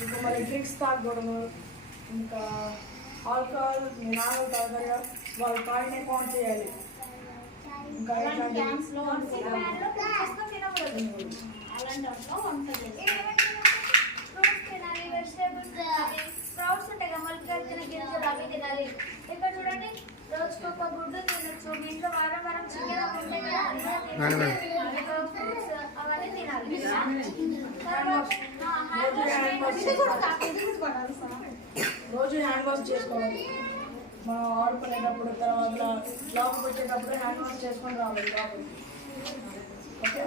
ఇంకా మరి డ్రింక్స్ తాగకూడదు ఇంకా ఆల్కహాల్ మీ నాన్న తాగగా వాళ్ళు తాగినే కౌంట్ చేయాలి ఇంకా స్ప్రౌట్స్ ఉంటాయి కదా మొలకలు తిన గింజలు అవి తినాలి ఇక్కడ చూడండి రోజుకొక గుడ్డు తినచ్చు ఇంట్లో వారం వారం చికెన్ ఉంటాయి కదా hand wash చేయాలి. రోజు హ్యాండ్ వాష్ చేసుకోవాలి మనం ఆడుకునేటప్పుడు తర్వాత లోపలికి వచ్చేటప్పుడు హ్యాండ్ వాష్ చేసుకొని రావాలి లోపలికి ఓకే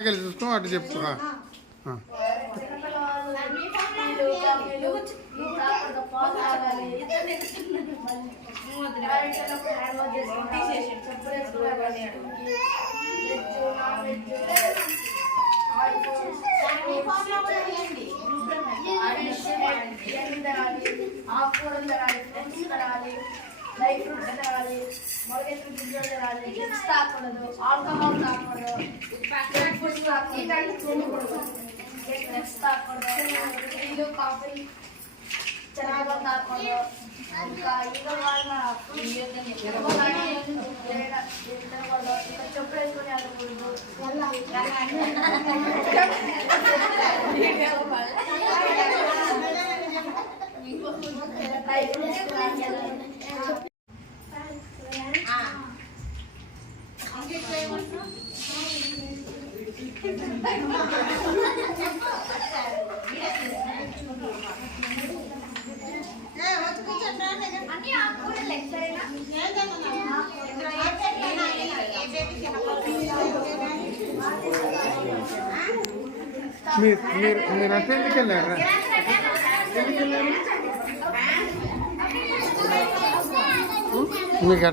వెళ్ళి చూసుకో అటు చెప్పు ఆకుకూరలు తినాలి ఫ్రూట్స్ తినాలి డ్రై ఫ్రూట్స్ తినాలి మొలకెత్తిన గింజలు తినాలి డ్రింక్స్ తాగకూడదు ఆల్కహాల్ తాకూడదు జంక్ తాకూడదు తాగకూడదు ఇలాంటివి తినకూడదు డ్రింక్స్ తాగకూడదు టీలు కాఫీ ఇంకా ఇంకా చెప్పులు మీరు మీరు మీరు అంటే ఎందుకు వెళ్ళారా? మీకు